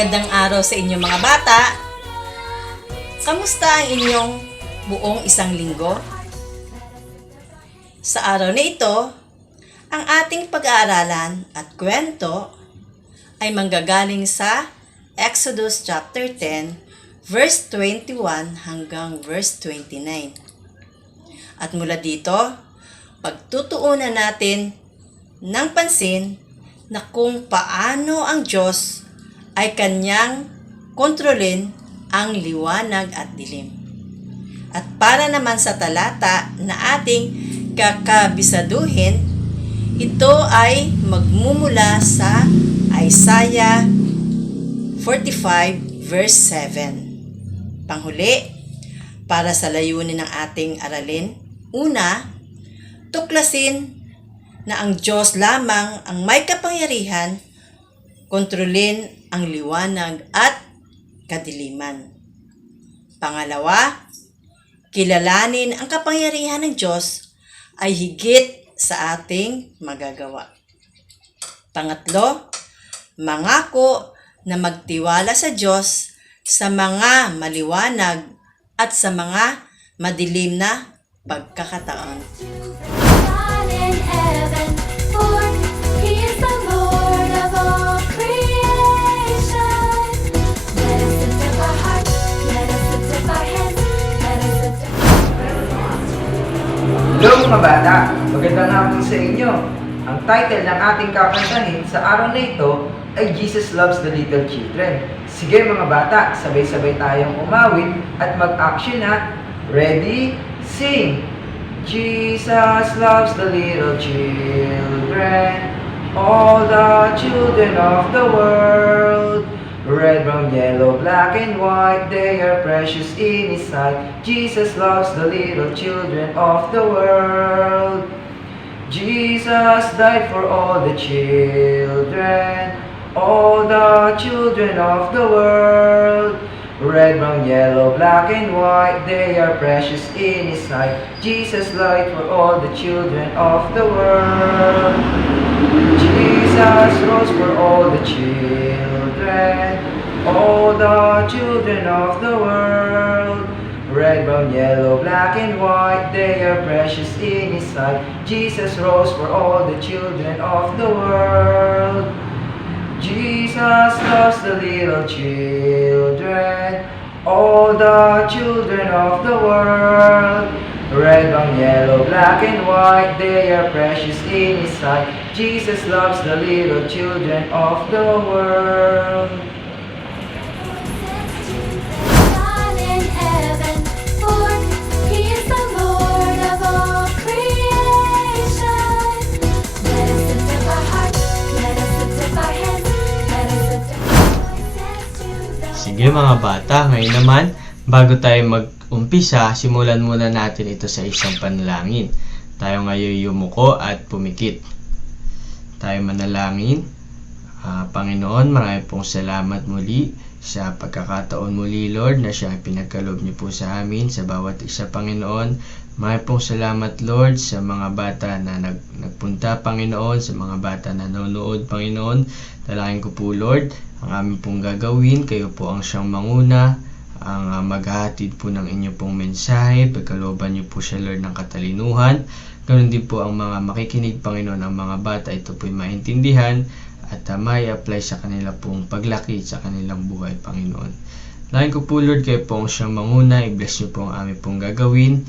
Magandang araw sa inyo mga bata. Kamusta ang inyong buong isang linggo? Sa araw na ito, ang ating pag-aaralan at kwento ay manggagaling sa Exodus chapter 10, verse 21 hanggang verse 29. At mula dito, pagtutuunan natin ng pansin na kung paano ang Diyos ay kanyang kontrolin ang liwanag at dilim. At para naman sa talata na ating kakabisaduhin, ito ay magmumula sa Isaiah 45 verse 7. Panghuli, para sa layunin ng ating aralin, una, tuklasin na ang Diyos lamang ang may kapangyarihan kontrolin ang liwanag at kadiliman. Pangalawa, kilalanin ang kapangyarihan ng Diyos ay higit sa ating magagawa. Pangatlo, mangako na magtiwala sa Diyos sa mga maliwanag at sa mga madilim na pagkakataon. Hello mga bata! Magandang hapon sa inyo. Ang title ng ating kakantahin sa araw na ito ay Jesus Loves the Little Children. Sige mga bata, sabay-sabay tayong umawit at mag-action na. Ready? Sing! Jesus loves the little children, all the children of the world. Red, brown, yellow, black, and white, they are precious in His sight. Jesus loves the little children of the world. Jesus died for all the children of the world. Red, brown, yellow, black, and white, they are precious in His sight. Jesus died for all the children of the world. Jesus rose for all the children of the world. Red, brown, yellow, black, and white, they are precious in His sight. Jesus rose for all the children of the world. Jesus loves the little children, all the children of the world. Red, brown, yellow, black, and white, they are precious in His sight. Jesus loves the little children of the world. Sige mga bata, ngayon naman, bago tayo mag-umpisa, simulan muna natin ito sa isang panalangin. Tayo ngayon yumuko at pumikit. Tayo manalangin. Panginoon, marami pong salamat muli sa pagkakataon muli, Lord, na siya pinagkaloob niyo po sa amin, sa bawat isa, Panginoon. Marami pong salamat, Lord, sa mga bata na nagpunta, Panginoon, sa mga bata na nanonood, Panginoon. Dalangin ko po, Lord, ang aming pong gagawin, kayo po ang siyang manguna, ang maghahatid po ng inyo pong mensahe, pagkalooban niyo po siya, Lord, ng katalinuhan. Ganoon din po ang mga makikinig, Panginoon, ang mga bata, ito po'y maintindihan at may apply sa kanila pong paglaki sa kanilang buhay, Panginoon. Dalangin ko po, Lord, kayo po ang siyang manguna, i-bless niyo po ang aming pong gagawin.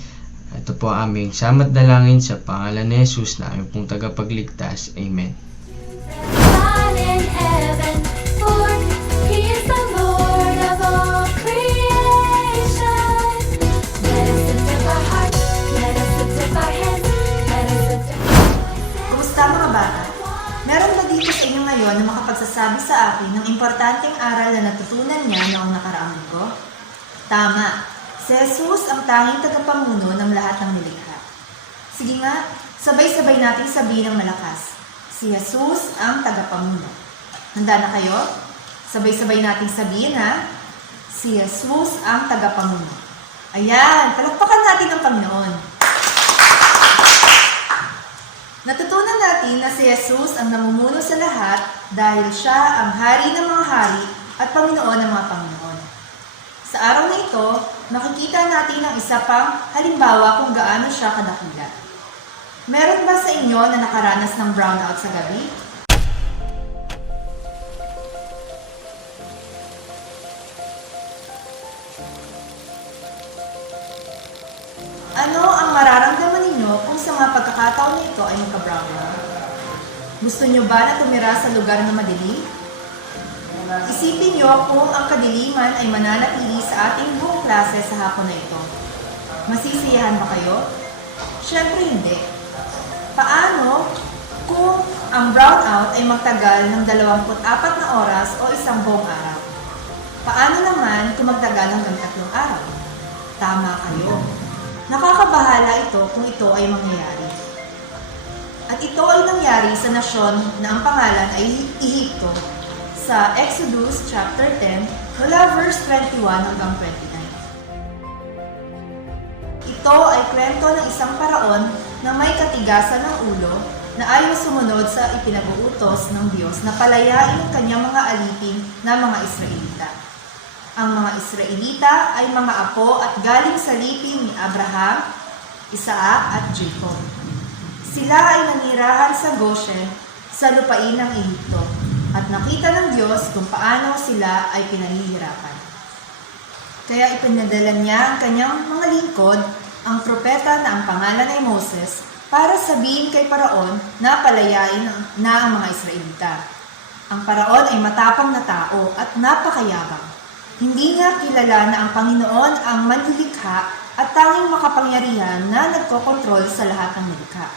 Ito po ang aming samat dalangin sa pangalan ni Jesus na aming pong tagapagligtas. Amen. Meron ba dito sa inyo ngayon na makapagsasabi sa akin ng importanteng aral na natutunan niya noong nakaraang linggo? Tama, si Jesus ang tanging tagapamuno ng lahat ng nilikha. Sige nga, sabay-sabay nating sabihin ng malakas, si Jesus ang tagapamuno. Handa na kayo? Sabay-sabay nating sabihin ha, si Jesus ang tagapamuno. Ayan, palakpakan natin ang Panginoon. Natutunan natin na si Jesus ang namumuno sa lahat dahil siya ang hari ng mga hari at Panginoon ng mga Panginoon. Sa araw na ito, makikita natin ang isa pang halimbawa kung gaano siya kadakila. Meron ba sa inyo na nakaranas ng brownout sa gabi? Ano ang mararamdaman ninyo kung sa mga pagkakataon na ito ay magka-brownout? Gusto nyo ba na tumira sa lugar na madilim? Isipin nyo kung ang kadiliman ay mananatili sa ating buong klase sa hapon na ito. Masisiyahan ba kayo? Siyempre hindi. Paano kung ang brownout ay magtagal ng 24 na oras o isang buong araw? Paano naman kung magtagal hanggang 3 araw? Tama kayo. Nakakabahala ito kung ito ay mangyayari. At ito ay nangyari sa nasyon na ang pangalan ay Ehipto sa Exodus chapter 10 mula verse 21 hanggang 29. Ito ay kwento ng isang paraon na may katigasan ng ulo na ayaw sumunod sa ipinag-uutos ng Diyos na palayain ang kanyang mga alipin na mga Israelita. Ang mga Israelita ay mga apo at galing sa lipi ni Abraham, Isaac at Jacob. Sila ay nanirahan sa Goshen sa lupain ng Ehipto at nakita ng Diyos kung paano sila ay pinahihirapan. Kaya ipinadala niya ang kanyang mga lingkod, ang propeta na ang pangalan ay Moses, para sabihin kay Paraon na palayain na ang mga Israelita. Ang Paraon ay matapang na tao at napakayabang. Hindi niya kilala na ang Panginoon ang manlilikha at tanging makapangyarihan na nagkokontrol sa lahat ng nilikha.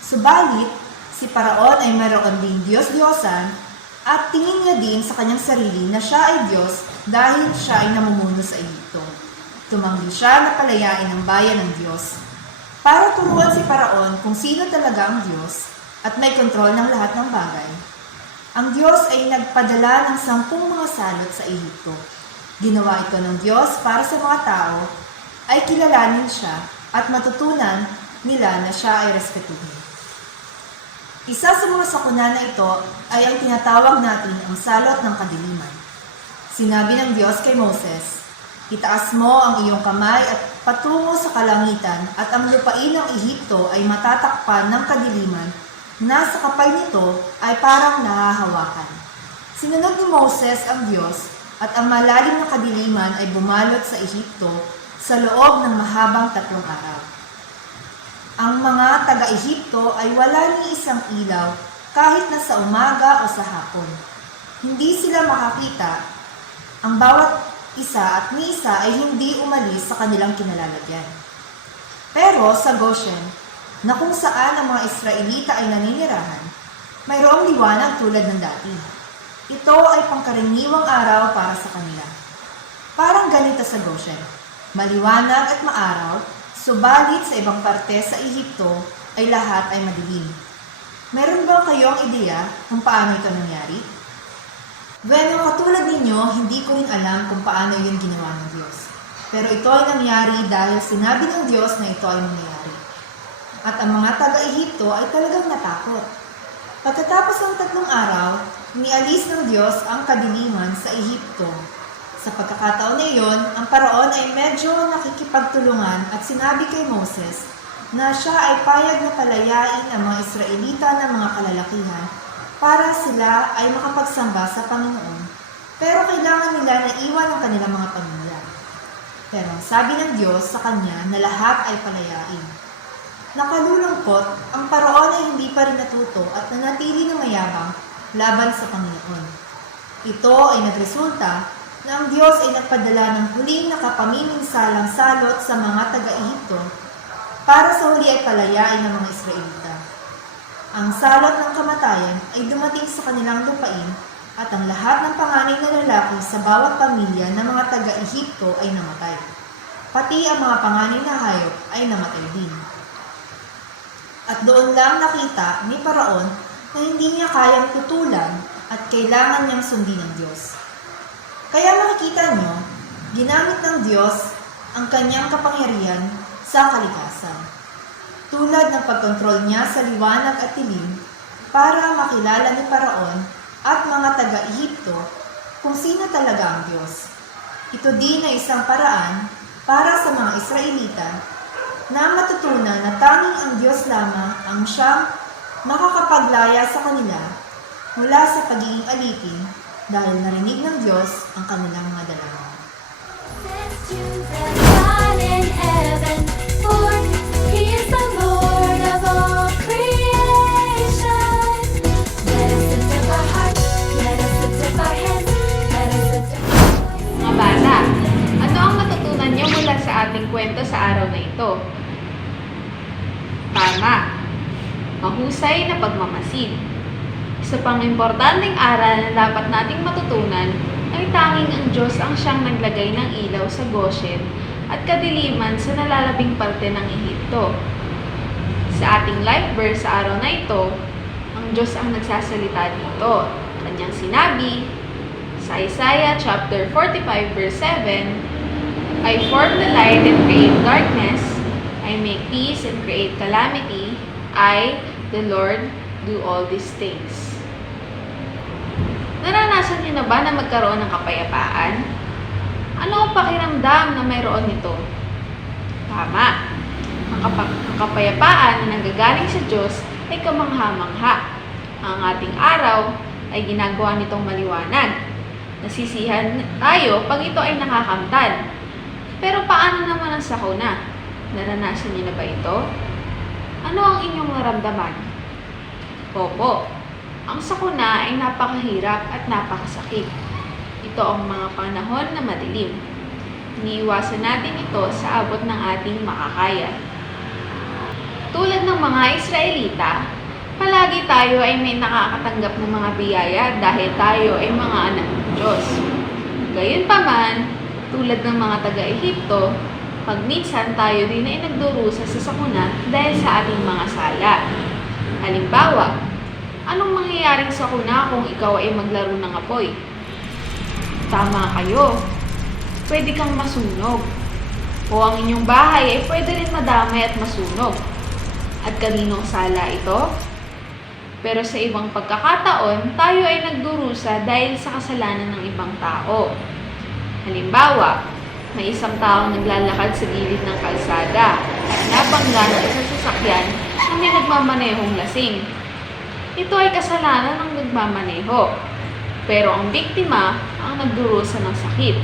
Subalit, si Paraon ay mayroon din Diyos-Diyosan at tingin niya din sa kanyang sarili na siya ay Diyos dahil siya ay namumuno sa Ehipto. Tumanggi siya na palayain ang bayan ng Diyos para turuan si Paraon kung sino talaga ang Diyos at may kontrol ng lahat ng bagay. Ang Diyos ay nagpadala ng 10 mga salot sa Ehipto. Ginawa ito ng Diyos para sa mga tao ay kilalanin siya at matutunan nila na siya ay respetuhin. Isa sa mga sakuna na ito ay ang tinatawag natin ang salot ng kadiliman. Sinabi ng Diyos kay Moses, "Itaas mo ang iyong kamay at patungo sa kalangitan at ang lupain ng Ehipto ay matatakpan ng kadiliman na sa kapal nito ay parang nahahawakan." Sinunod ni Moses ang Diyos at ang malalim na kadiliman ay bumalot sa Ehipto sa loob ng mahabang 3 araw. Ang mga taga-Ehipto ay wala ni isang ilaw kahit na sa umaga o sa hapon. Hindi sila makakita. Ang bawat isa at ni isa ay hindi umalis sa kanilang kinalalagyan. Pero sa Goshen, na kung saan ang mga Israelita ay naninirahan, mayroong liwanag tulad ng dati. Ito ay pangkaraniwang araw para sa kanila. Parang ganito sa Goshen, maliwanag at maaraw, subalit sa ibang parte sa Ehipto ay lahat ay madilim. Meron ba kayong ideya kung paano ito nangyari? Bueno, katulad ninyo, hindi ko rin alam kung paano yun ginawa ng Diyos. Pero ito ay nangyari dahil sinabi ng Diyos na ito ay nangyari. At ang mga taga-Ehipto ay talagang natakot. Pagkatapos ng 3 araw, nialis ng Diyos ang kadiliman sa Ehipto. Sa pagkakataon na iyon, ang Paraon ay medyo nakikipagtulungan at sinabi kay Moses na siya ay payag na palayain ang mga Israelita ng mga kalalakihan para sila ay makapagsamba sa Panginoon. Pero kailangan nila na iwan ang kanilang mga pamilya. Pero sabi ng Diyos sa kanya na lahat ay palayain. Nakalulungkot, ang Paraon ay hindi pa rin natuto at nanatili na mayabang laban sa Panginoon. Ito ay nagresulta na ang Diyos ay nagpadala ng huling nakapamiminsalang salot sa mga taga-Ehipto para sa huli ay palayain ng mga Israelita. Ang salot ng kamatayan ay dumating sa kanilang lupain at ang lahat ng panganay na lalaki sa bawat pamilya ng mga taga-Ehipto ay namatay. Pati ang mga panganay na hayop ay namatay din. At doon lang nakita ni Paraon na hindi niya kayang tutulan at kailangan niyang sundin ng Diyos. Kaya makikita niyo, ginamit ng Diyos ang kanyang kapangyarihan sa kalikasan. Tulad ng pagkontrol niya sa liwanag at dilim para makilala ni Paraon at mga taga-Ehipto kung sino talaga ang Diyos. Ito din ay isang paraan para sa mga Israelita na matutunan na tanging ang Diyos lamang ang siyang makakapaglaya sa kanila mula sa pagiging alipin dahil narinig ng Diyos ang kanilang mga dalangin. To the God in heaven, for He is the Lord of all creation. Let us lift up our hearts, let us lift up our hands, let us lift up our voices. Mga bata, ano ang matutunan niyo mula sa ating kwento sa araw na ito? Tama, mahusay na pagmamasid. Isa pang importanteng aral na dapat nating matutunan ay tanging ang Diyos ang siyang naglagay ng ilaw sa Goshen at kadiliman sa nalalabing parte ng Ehipto. Sa ating life verse sa araw na ito, ang Diyos ang nagsasalita dito. Kanyang sinabi sa Isaiah chapter 45 verse 7, I form the light and create darkness, I make peace and create calamity, I, the Lord, do all these things. Naranasan niyo na ba na magkaroon ng kapayapaan? Ano ang pakiramdam na mayroon nito? Tama. Ang kapayapaan na nanggagaling sa Diyos ay kamangha-mangha. Ang ating araw ay ginagawa nitong maliwanag. Nasisihan tayo pag ito ay nakakamtan. Pero paano naman ang sakuna? Naranasan niyo na ba ito? Ano ang inyong naramdaman? Opo, ang sakuna ay napakahirap at napakasakit. Ito ang mga panahon na madilim. Iniiwasan natin ito sa abot ng ating makakaya. Tulad ng mga Israelita, palagi tayo ay may nakakatanggap ng mga biyaya dahil tayo ay mga anak ng Diyos. Gayunpaman, tulad ng mga taga-Ehipto, pagminsan tayo din ay nagdurusa sa sakuna dahil sa ating mga sala. Halimbawa, anong mangyayaring sakuna kung ikaw ay maglaro ng apoy? Tama kayo. Pwede kang masunog. O ang inyong bahay ay pwede rin madamay at masunog. At kaninong sala ito? Pero sa ibang pagkakataon, tayo ay nagdurusa dahil sa kasalanan ng ibang tao. Halimbawa, may isang taong naglalakad sa gilid ng kalsada at nabangga ng isang sasakyan na may nagmamanehong lasing. Ito ay kasalanan ng nagmamaneho. Pero ang biktima ang nagdurusa ng sakit.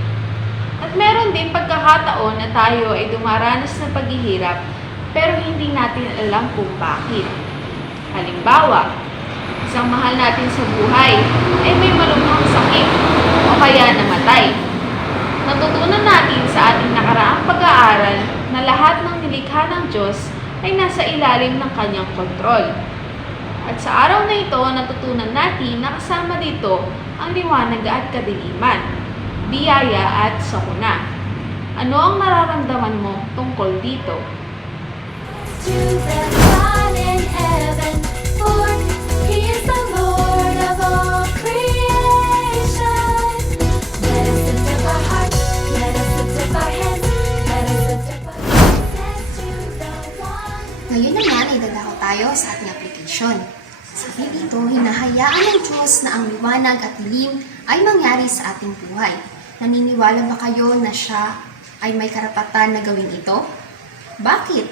At meron din pagkakataon na tayo ay dumaranas ng paghihirap pero hindi natin alam kung bakit. Halimbawa, isang mahal natin sa buhay ay may malubhang sakit o kaya namatay. Natutunan natin sa ating nakaraang pag-aaral na lahat ng nilikha ng Diyos ay nasa ilalim ng kanyang kontrol. At sa araw na ito, natutunan natin na kasama dito ang liwanag at kadiliman, biyaya at sakuna. Ano ang nararamdaman mo tungkol dito? To the God in heaven, for He is the Lord of all creation. Let us lift up our hearts, let us lift up our hands, let us lift up our voices to the one. Ngayon naman ay dadako tayo sa ating application. Sabi dito, hinahayaan ng Diyos na ang liwanag at dilim ay mangyari sa ating buhay. Naniniwala ba kayo na siya ay may karapatan na gawin ito? Bakit?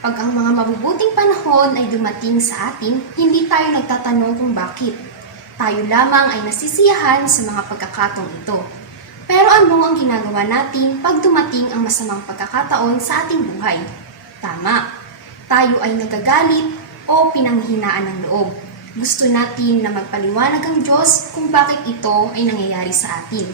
Pag ang mga mabubuting panahon ay dumating sa atin, hindi tayo nagtatanong kung bakit. Tayo lamang ay nasisiyahan sa mga pagkakataong ito. Pero ano ang ginagawa natin pag dumating ang masamang pagkakataon sa ating buhay? Tama, tayo ay nagagalit o pinanghinaan ng loob. Gusto natin na magpaliwanag ang Diyos kung bakit ito ay nangyayari sa atin.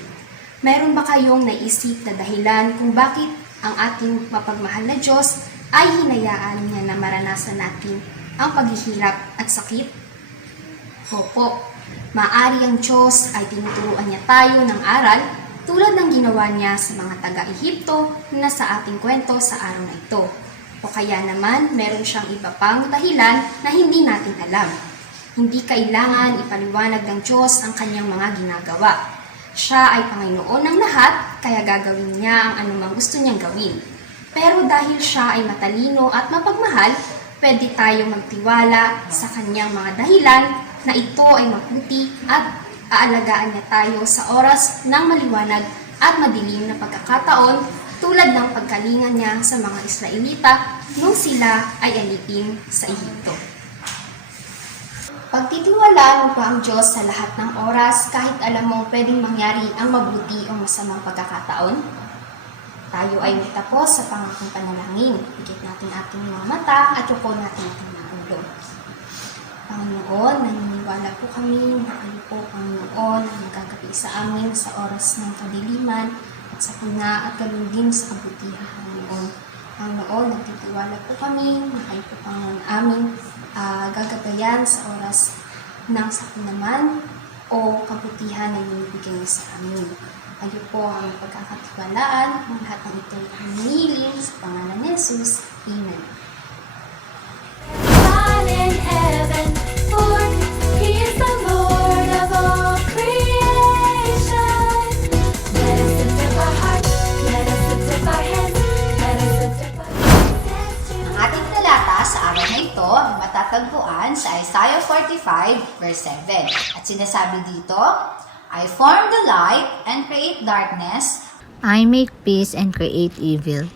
Meron ba kayong naisip na dahilan kung bakit ang ating mapagmahal na Diyos ay hinayaan niya na maranasan natin ang paghihirap at sakit? Opo, maaari ang Diyos ay tinuturuan niya tayo ng aral tulad ng ginawa niya sa mga taga-Ehipto na sa ating kwento sa araw na ito. O kaya naman, meron siyang iba pang dahilan na hindi natin alam. Hindi kailangan ipaliwanag ng Diyos ang kanyang mga ginagawa. Siya ay Panginoon ng lahat, kaya gagawin niya ang anumang gusto niyang gawin. Pero dahil siya ay matalino at mapagmahal, pwede tayong magtiwala sa kanyang mga dahilan na ito ay mabuti at Aalagaan niya tayo sa oras ng maliwanag at madilim na pagkakataon tulad ng pagkalinga niya sa mga Israelita nung sila ay alipin sa Ehipto. Pagtitiwalaan mo pa ang Diyos sa lahat ng oras kahit alam mong pwedeng mangyari ang mabuti o masamang pagkakataon? Tayo ay magtapos sa pangakong panalangin. Pikit natin ating mga mata at yuko natin ating mga ulo. Panginoon, naniniwala po kami na kayo po, Panginoon, ang gagabi sa amin sa oras ng kadiliman at sa puna at ganoon din sa kabutihan, Panginoon. Panginoon, nagtitiwala po kami na kayo po, Panginoon, aming gagabayan sa oras ng sakinaman o kabutihan na inibigay niyo sa amin. Kayo po ang pagkakatiwalaan, ang lahat ng ito ay hinihiling sa pangalan ni Jesus. Amen. God in heaven, for He is the Lord of all creation. Let us lift up our hearts, let us lift up our hands, let us lift up our voices to Ang ating talata sa araw na ito ay matatagpuan sa Isaiah 45 verse 7. At sinasabi dito, I form the light and create darkness. I make peace and create evil.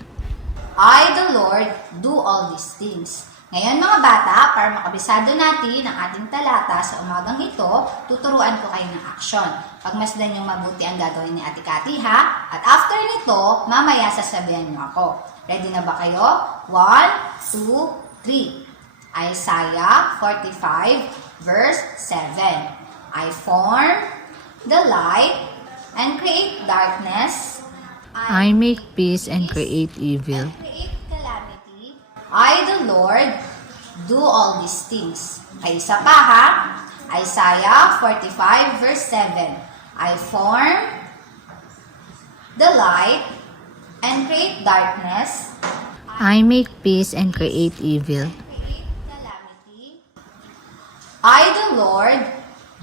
I, the Lord, do all these things. Ngayon mga bata, para makabisado natin ang ating talata sa umagang ito, tuturuan ko kayo ng aksyon. Pagmasdan yung mabuti ang gagawin ni Ate Cathy, ha? At after nito, mamaya sasabihan niyo ako. Ready na ba kayo? 1, 2, 3. Isaiah 45 verse 7. I form the light and create darkness. I make peace and create evil. Create calamity. I, the Lord, do all these things. Ay isa pa ha. Isaiah 45 verse 7. I form the light and create darkness. I make peace and create evil. Create calamity. I, the Lord,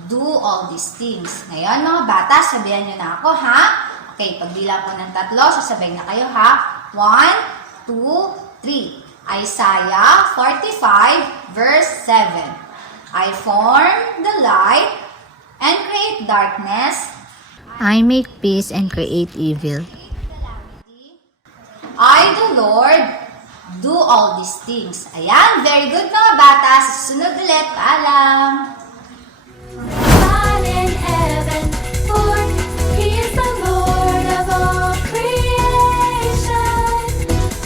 do all these things. Ngayon mga bata, sabihan nyo na ako ha. Okay, pagbilang ko ng 3, sasabay na kayo ha. 1, 2, 3. Isaiah 45 verse 7. I form the light and create darkness. I make peace and create evil. I, the Lord, do all these things. Ayan, very good mga bata. Sa susunod ulit, paalam! God in heaven, for He is the Lord of all creation.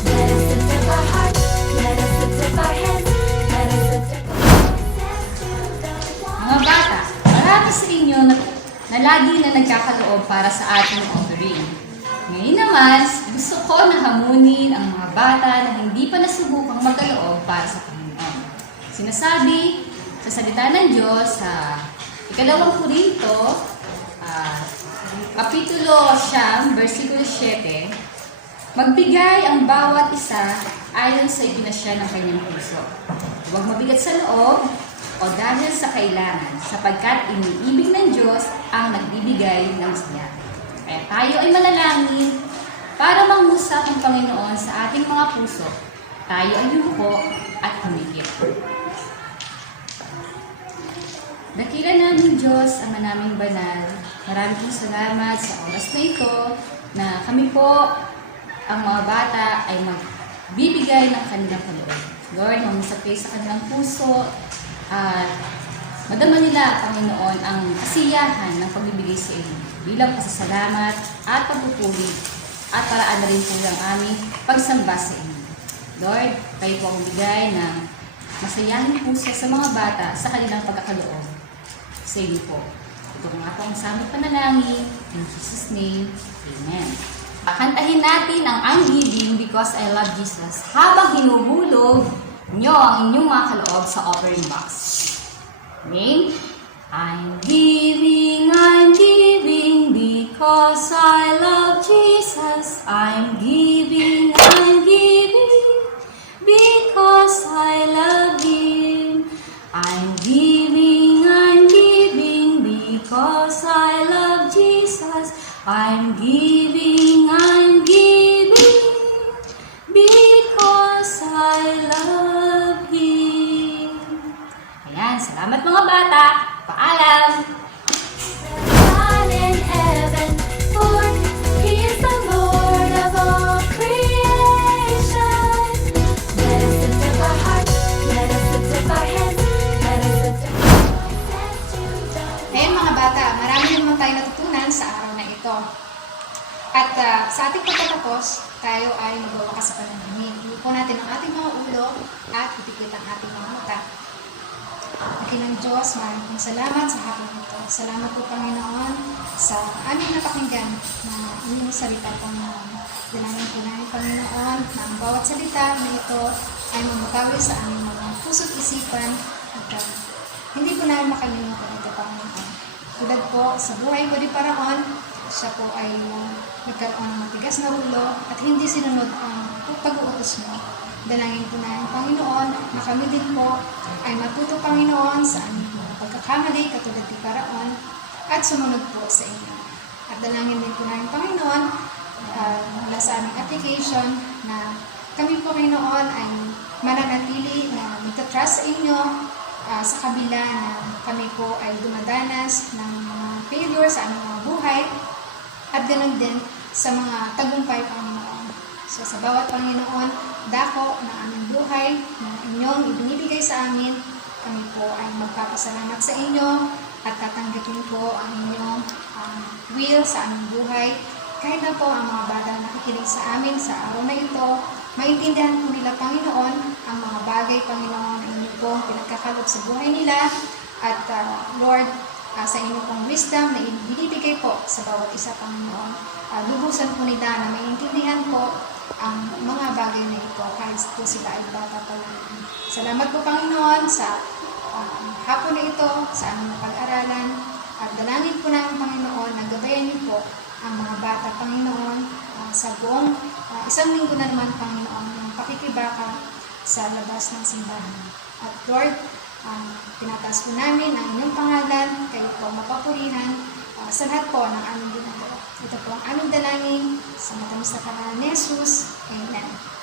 Let us lift up our hearts, let us lift up our hands, let us lift up our voices to the one. Mga bata, marami sa inyo na lagi na nagkakaloob para sa ating offering. Ngayon naman, gusto ko na hamunin ang mga bata na hindi pa nasubukang magkaloob para sa Panginoon. Sinasabi sa salita ng Diyos sa 2 Korinto, Kapitulo 9, versikulo 7, magbigay ang bawat isa ayon sa ipinasya ng kanyang puso. Huwag mabigat sa loob o dahil sa kailangan, sapagkat iniibig ng Diyos ang nagbibigay ng siya. Kaya tayo ay manalangin para mangusap ang Panginoon sa ating mga puso. Tayo ay yumuko at humigit. Dakila namin Diyos, Ama naming banal, maraming salamat sa oras na ito na kami po, ang mga bata, ay magbibigay ng kanilang kaloob. Lord, mangusap kayo sa kanilang puso at madama nila, Panginoon, ang kasiyahan ng pagbibigay sa inyo bilang pasasalamat at pagpupuri at paraan na rin po ang aming pagsamba sa inyo. Lord, kayo po ang bigay ng masayahing puso sa mga bata sa kanilang pagkakaloob sa inyo po. Ito nga po ang samot panalangin. In Jesus' name, Amen. Kantahin natin ang I'm Giving Because I Love Jesus habang hinuhulog nyo ang inyong mga kaloob sa offering box. Name? I'm giving because I love Jesus. I'm giving because I love Him. I'm giving because I love Jesus. I'm giving because I love Him. Ayan, salamat mga bata. Paalam! ito. At sa ating pagtatapos, tayo ay magwawakas sa pananamit. Iupo natin ang ating mga ulo at ipikit ang ating mga mata. Dakilang Diyos, maraming pong salamat sa hapon ito. Salamat po, Panginoon, sa aming napakinggan na inyong salita, Panginoon. Dalangin po namin, Panginoon, na ang bawat salita na ito ay mamutawi sa aming mga puso't isipan at hindi po namin makalimutan ito, Panginoon. Tulad po sa buhay ko di paraon, siya po ay nagkaroon ng matigas na ulo at hindi sinunod ang pag-uutos mo. Dalangin po namin, Panginoon, na kami din po ay matuto, Panginoon, sa aming mga pagkakamali katulad di paraon at sumunod po sa inyo. At dalangin din po namin, Panginoon, mula sa aming application na kami, Panginoon, ay mananatili na magtatrust sa inyo sa kabila na kami po ay dumadanas ng mga failure sa aming mga buhay at ganoon din sa mga tagumpay, Panginoon. So sa bawat, Panginoon, dako ng aming buhay na inyong ibinibigay sa amin, kami po ay magpapasalamat sa inyo at tatanggapin po ang inyong will sa aming buhay. Kahit na po ang mga bata na nakikinig sa amin sa araw na ito, maintindihan po nila, Panginoon, ang mga bagay, Panginoon, na inyo pong pinagkakalog sa buhay nila. At Lord, sa inyo pong wisdom na ibinibigay po sa bawat isa, Panginoon, lubusan po nila na maintindihan po ang mga bagay na ito kahit po sila ay bata pa lang. Salamat po, Panginoon, sa hapon na ito, sa aming pag-aralan. At dalangin po namin, Panginoon, na gabayan niyo po ang mga bata, Panginoon, sa buong isang linggo na naman, Panginoon, ng pakikibaka sa labas ng simbahan. At Lord, pinataas po namin ang inyong pangalan, kayo po mapapurihan sa lahat po ng aming ginagawa. Ito po ang aming dalangin sa matamis na pangalan ni Jesus. Amen.